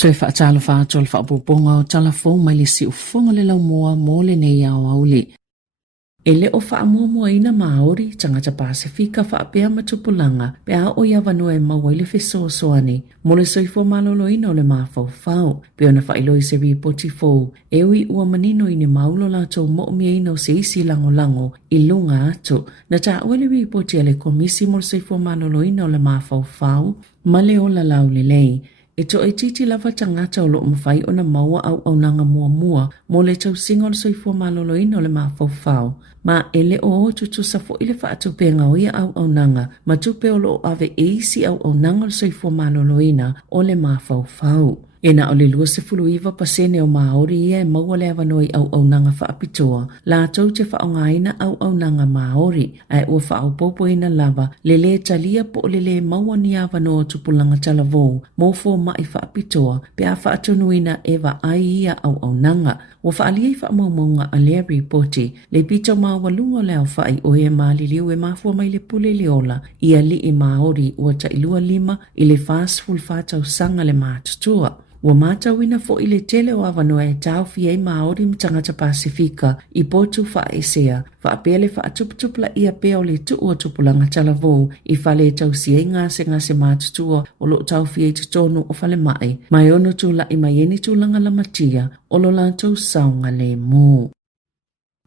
Toi whaatalo whaatol whaapuponga o talafo mai le si ufonga le lau moa mo le nei au auli. E le o whaamua ina Māori tangata Pasifika whaapea matupulanga pe a o ia vanua e maua le wheso soani mo le soifo malolo ina o le mawhau pe ona whailoi se ripoti fo e ui ua manino ine maulo la tau mo mia ina o se isi lango I lunga atu na ta ua le ripoti a le komisi mo le soifo malolo ina o le mawhau ma le ola lau le lei. E to e titi lava tangata o lo mwhai o na maua au nanga mua mo le tau singa o le soifua malolo ina o le mawhau. Ma ele o tutu safo ile whaatupenga o ia au nanga ma tupe o lo ave eisi au nanga o le soifua malolo ina o le mawhau. E na o le lua se fulu iwa pasene o Māori ia e maua le avanoi au nanga whaapitoa. La tau te whaongaina au nanga Māori. Ai ua whaopopo ina lava le le talia po le le maua ni avanoa tupulanga talavou. Mofo mai whaapitoa pe a whaatonuina ewa ai ia au nanga. Ua whaalia I whaamaumaunga a lea ripoti. Le pito mawalunga leo whai o e maaliliu e mafua mai le pule leola. Ia li I Māori ua tailua 5 I le fast full whatau sanga le mātutua. Ua mātauina fo I le tele o avanoa e tau fia I Māori mtangata Pasifika I potu whaesea. Whaapele whaatuputupula ia pea o le tuua tupulanga talavou I whale e tau siei ngase mātutua o lo tau fia I tutonu o whale mai. Mai ono tula I mai eni tulanga la matia o lo lantou saunga le mū.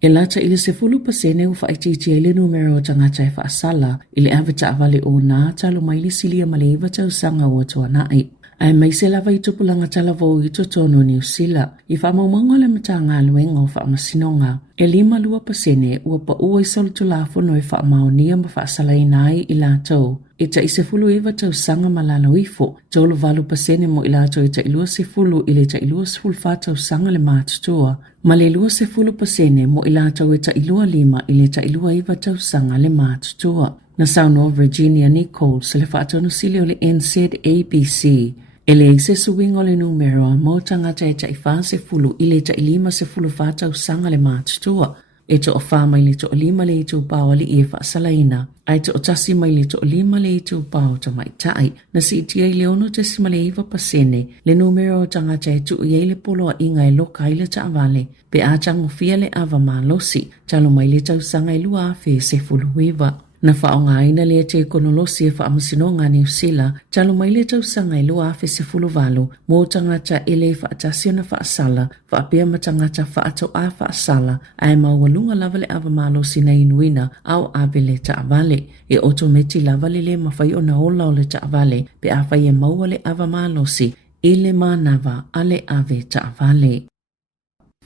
E lata I le sefulu pasene u whaititia I le numero o tangata e whaasala I le avita avale o nā talo mai le silia maleiva tau sanga o tuanai. Ai mai se lava I tupulanga talavou I totono New Zealand. I whamaumaunga le matanga aluenga o whaamasinonga. E 5% ua pa ua I solutulafo no e whaamaonia ma whaasala inai I lātou. E ta I sefulu iwa tau sanga malalo ifo. Tolo 2% mo I lātou e ta ilua sefulu I le ta ilua sefulu whatau sanga le mātutua. Ma le ilua sefulu pasene mo I lātou e ta ilua 5 I le ta ilua iwa tau sanga le mātutua. Na sauno Virginia Nichols le whaatonu sili o le NZABC. Ele se suwingo le numero mo tangata e ta I whaasefulu I le ta ilima sefulu whatau sanga le mātutua. E to o wha mai le to o 5 le tu pao ali I whaasalaina. Ai to o tasi mai le to o 5 le tu pao ta mai tai. Na si itia I le ono tasi male iwa pasene. Le numero tangata e tu I le polo a inga e loka I le ta avale. Pe a tango fia le ava malosi. Talo mai le tau sanga I lua afe sefulu iwa. Na whaongaina le te konolosi e whaamasinonga New Zealand, talo mai le tau sanga I lua afe sefulu valu, mo tangata ele whaatasio na whaasala, whaapea ma tangata whaatau a whaasala, ai mawalunga lava le ava malosi na inuina au ave le taavale. E otometi lava le mawhai o na ola o le taavale, pe a whai e maua le ava malosi, ele manava ale ave taavale.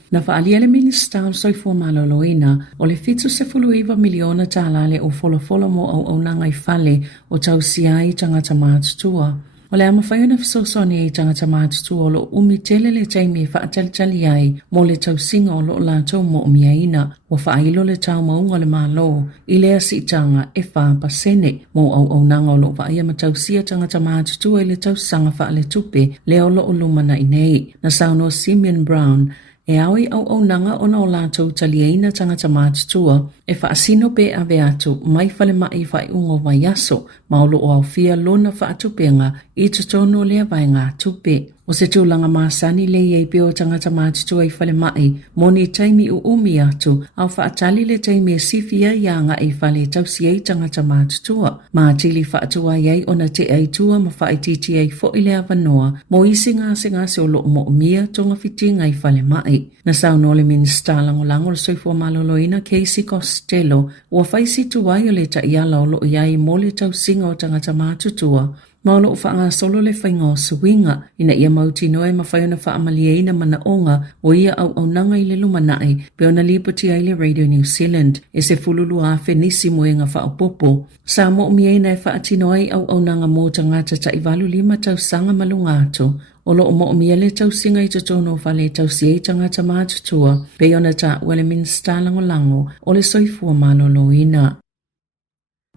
Na whaalia le minista o soifua maloloina o le fitu sefulu iwa miliona tālale o folofolo mo au nanga I whale o tau siai tangata mātutua. O le ama whaiona fisosoni I tangata mātutua o lo umitele le taimi e whaatalitali ai mo le tau singa o lo lātou mo umiaina o whaailo le tau maunga le malo I lea si tanga e whaapasene mo au nanga o lo whaia ma tau sia tangata mātutua I le tau sanga whaale tupe le o lo lumana inei. Na sauno Simeon Brown e aoi au nanga ona o lātou talieina tangata mātutua e whaasino pe ave atu mai whale mai whai ungo vai aso maulo o au fia lona whaatupenga I tutono lea vai ngā tupe. O se tūlanga māsani le iei peo tangata mātutua I whale mai moni taimi u umi atu au whaatali le taimi e sifia ianga I whale tausiei tangata mātutua. Mā tili whaatua iei ona te aitua ma whaititi ei fo I le avanoa mo isi ngase o lo mo umia tonga fitinga I whale mai. Na sauno le minista langolango le soifua maloloina Casey Costello ua whaisi tuwai o le ta iala o lo iai mo le tausinga o tangata mātutua. Maulo whaanga solo le whainga o suwinga ina ia mauti noe ma whaiona whaamaliaina mana onga o ia au nanga I le lumanai pe ona Liberty ai le Radio New Zealand e se fululu a whenisi moenga whaopopo. Sāmoa miena e whaatino ai au nanga mō tangata ta iwalu 5 tau sanga malungato. O lo mo mia le tau singa I totono whale tau siei tangata mātutua pe ona ta wale minsta lango o le soifua maloloina.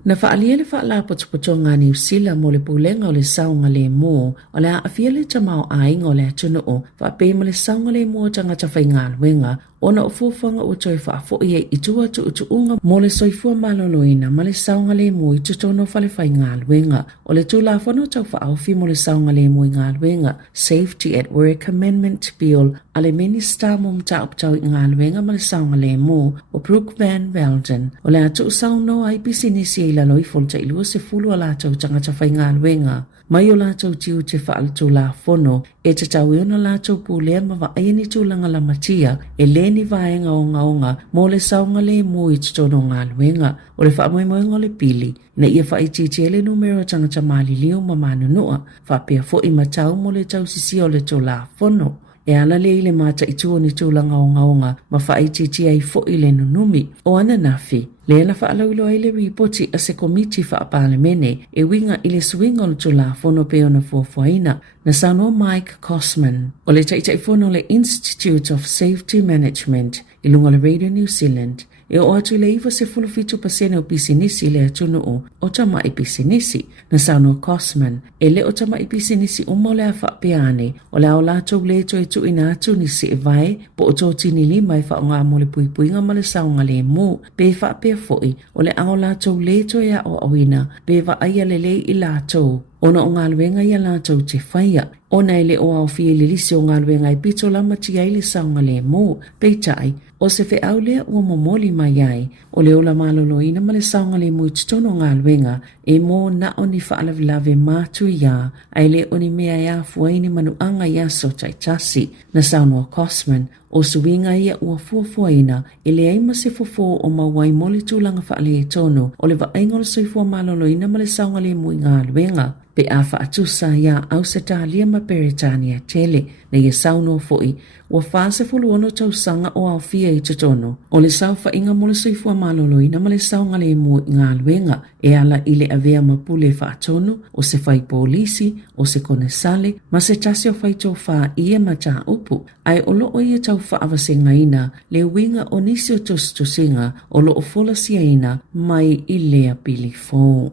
Na whaalia le whaala potopotonga New Zealand mo le pulenga o le saunga le mo o le aafia le tamau ainga o le atunu o whaapema le saunga le mo tangata whainga luenga ona o fuafanga o toi whaafo ia i tua tu unga mo le soifua maloloina ma le saunga le mo i tutono whalewhai ngā luenga. O le tū la whano tau whaofi mo le saunga le mo i ngā luenga Safety at Work Amendment Bill a le minister mo mta uptau i ngā luenga ma le saunga le mo o Brooke Van Velden. O le atu sauno ai pisinisi i laloi folta i lua se fulu a lātou tangata whai ngā luenga. Mai o lātou tiu te whaalatu la whono, e te tau iona lātou pūlea ma wa aiani tūlanga la matia, e leni vaenga o ngaonga, mō le saunga le mo i tutono ngā luenga, o le whaamoemoenga le pili, na ia whaiti le numero tangata mali lio ma manunua, whapea fo i matau mo le tau sisi o le tō la whono. E ala le ile mata i tua ni tūlanga o ngaonga, ma whaiti ai fo i le nunumi, o ana nafi. Le la whaalaulo ai le ripoti a se komiti whaapalemene e winga i le swinga o le tula whono pe ona fuafuaina na Sāmoa Mike Cosman o le taitai whono le Institute of Safety Management i lunga le Radio New Zealand e o atu le iwa se fulfitu% o pisinisi le atunu o tama i pisinisi na Sāmoa Cosman e le o tama i pisinisi umo le a whaapeane o le au lātou le to e tu ina atu ni se e vai po o tō tini lima i whaonga mo le puipuinga ma le saunga le mo pe whaapea foi o le ao lātou le to ia o awina pe wa aia le le i lātou. Ona o ngā luenga ia lātou te whaia. Ona ele o au fie le lisi o ngā luenga i pito lama ti ai le saunga le mo. Peitai, o se fe au lea ua momoli mai ai. O le ola malolo ina ma le saunga le mo i titono ngā luenga e mo na o ni whaalavilave mātu ia. Ai le o ni mea ia fuaini manu anga ia so tai tasi. Na Sāmoa Cosman, o suinga ia ua fuafuaina e le aima se fofo o mawai mole tūlanga whaale e tono o le vaenga le soifua malolo ina ma le saunga le mo i ngā luenga. Pe a whaatusa ia au se tālia ma Peretania tele na ia sauno foi ua whaase fulu ono tau sanga o au fia i tutono. O le sau whainga mo le soifua malolo ina ma le saunga le mo i ngā luenga e ala ile avea mapule whaatonu o se whai polisi o se kone sale ma se tasi o whaito wha ia ma tā upu. Ai o loo ia tau whaawasenga ina le winga o nisi o tusinga o loo folasia ina mai i lea pili fō.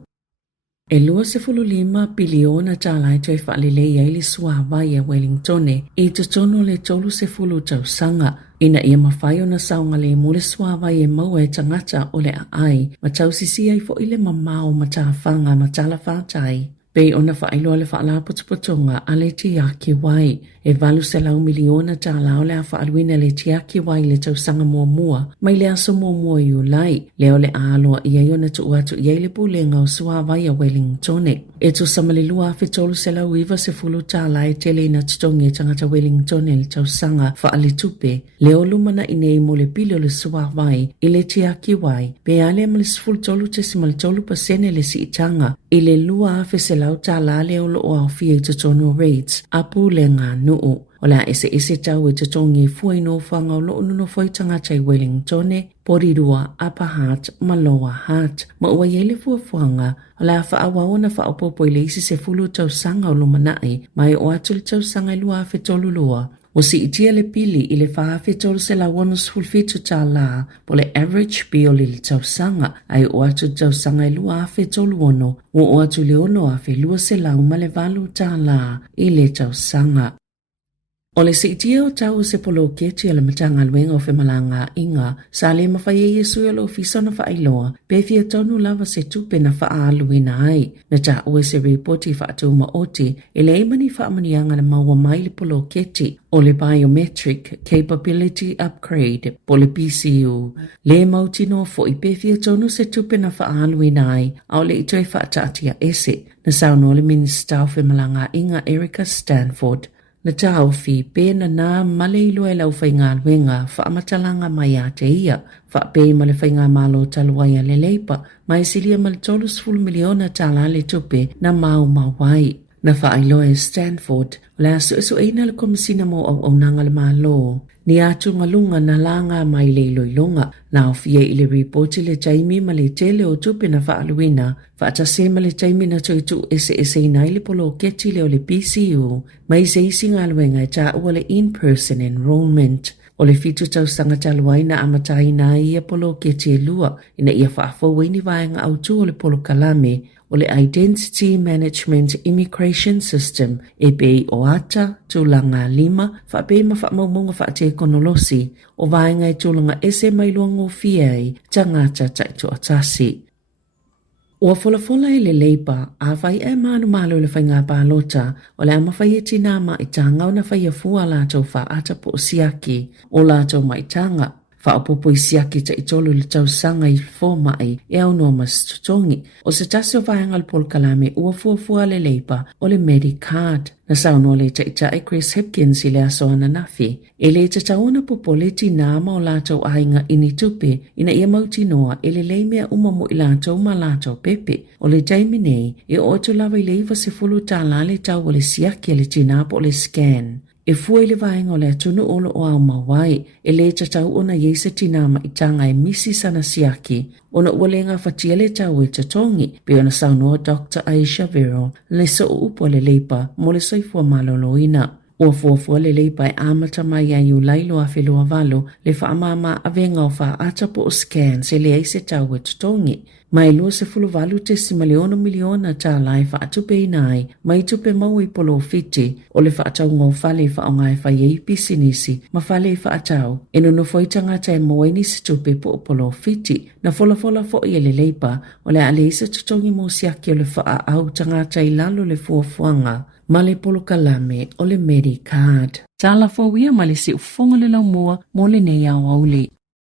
E lua se 5 biliona tālai toi whaalelei ai le suawai a Wellingtone i tutono le tolu se 10 tausanga. Ina ia mawhai o na saunga le mo le suawai e maua e tangata o le ai ma tausisi ai fo ile mamao ma tāwhanga ma tala whātai. Pei ona whaailoa le whaala putuputonga a le tiaki wai. E valu se lau miliona tā lao le a whaaluina le tiaki wai le tausanga mua mai le aso mua i ulai. Leo le aloa ia iona tu uatu iei le pulenga o suawai a Wellingtone. E tu samalilua a fetolu se lau iwa se 10 tā lai tele ina tutongi e tangata Wellingtone le tausanga whaale tupe. Leo lumana inei mo le pili o le suawai i le tiaki wai. Pe ale ma le 13% le si itanga i le lua a fe lau tā la leo lo o au fia i tutono rates a pulenga nuu. O la ese tau e tutongi fuai no whanga o loo nuno foi tangata i Wellingtone, Porirua, Upper Hutt, ma Lower Hutt. Ma ua iele fuafuanga, o la whaawaona whaapopo i le isi se 10 tausanga o lumanai, mai o atu le tausanga i lua fetolu lua. O si itia le pili i le whaafetolu se la wanus fulfitu tā la, po le average bill i le tausanga, ai o atu tausanga i lua fetolu ono, o atu le ono a fe lua se lau ma le valu tā la i le tausanga. O le sitia o tau se polo keti ala matanga luenga o whemalanga inga, sa le mawhai e Yesu alo ofisa na whaailoa, pe fia tonu lava se tupe na whaaluina ai, na ta ue se repoti whaatu maoti, e le imani whaamanianga na maua mai le polo keti, o le Biometric Capability Upgrade, po le PCU. Le mauti no fo i pe fia tonu se tupe na whaaluina ai, au le itoi whaatatia ese, na sauno le minister o whemalanga inga Erica Stanford. Na tau fi pena na male ilo e lau whainga luenga whaamatalanga mai a te ia, whaape ma le whainga malo taluaya le leipa, mai silia ma le 3 miliona tala le tupe na mau mawai. Na whailo e Stanford, le asu eina le komisina mo au nanga le malo. Ni atu ngalunga na langa mai le iloilonga, na ofia i le reporti le taimi ma le tele o tupe na whaaluina, whaatase ma le taimi na toitu ese inai le polo keti leo le PCU, mai se isi ngā luenga e tā ua le in-person enrollment. O le fitu tau sanga taluai na amatai na ia polo ke te lua, ina ia whaafo ni vaenga au tu o le polo kalame, o le Identity Management Immigration System, e bei o ata, tūlanga 5, whape ma whaamaumonga whaate konolosi, o vaenga e tūlanga ese mai luango fiei, tangata taitu atasi. Ua fola e le leipa, a whai e manu malo le whainga pālota, o le ama whai e tinama i tāngau na whai e fua lātou wha ata po o siaki, o lātou mai tanga. Whaapopo I siaki ta I tolu le tau sanga I fōma ai e au noa mastutongi. O se tasi o vāenga le pol kalame ua fua le leipa o le Medicard. Na saunoa le ta ita e Chris Hipkins I le asoana nafi. E le ta tauna popo le tinama o lātou ainga ini tupe ina ia mauti noa e le leimea umamu I lātou ma lātou pepe. O le taimi nei e o atu lawa I le iwa se fulu tāla le tau o le siaki le tinapa o le scan. E fua I le vaenga o le atunu olo o au mawai, e le tatau ona yeise tinama I tanga e misi sana siaki, ona ualenga fatia le tau e tatongi, pe ona saunoa Dr. Aisha Vero, le so upo le leipa, mo le soifua maloloina. Ua fuafua le leipa e amata mai ai u lailo a whelua valo, le whaamama a venga o wha atapo o scan se le eise tau e tatongi. Mai lua se fulu valu te miliona tā lai wha atupe inai, mai tupe mau I polo fiti, o le wha atau ngau whale wha o ngai whai ei pisinisi, ma whale wha atau, e no foi tangata e moeni se tupe po o polo fiti, na fola fo I le leipa, o le ale isa tutongi mo siaki o le wha au tangata I lalo le fuafuanga, ma le polo kalame o le Medicard. Tala fo wia ma le si ufonga le lau mua, mo le nei au auli.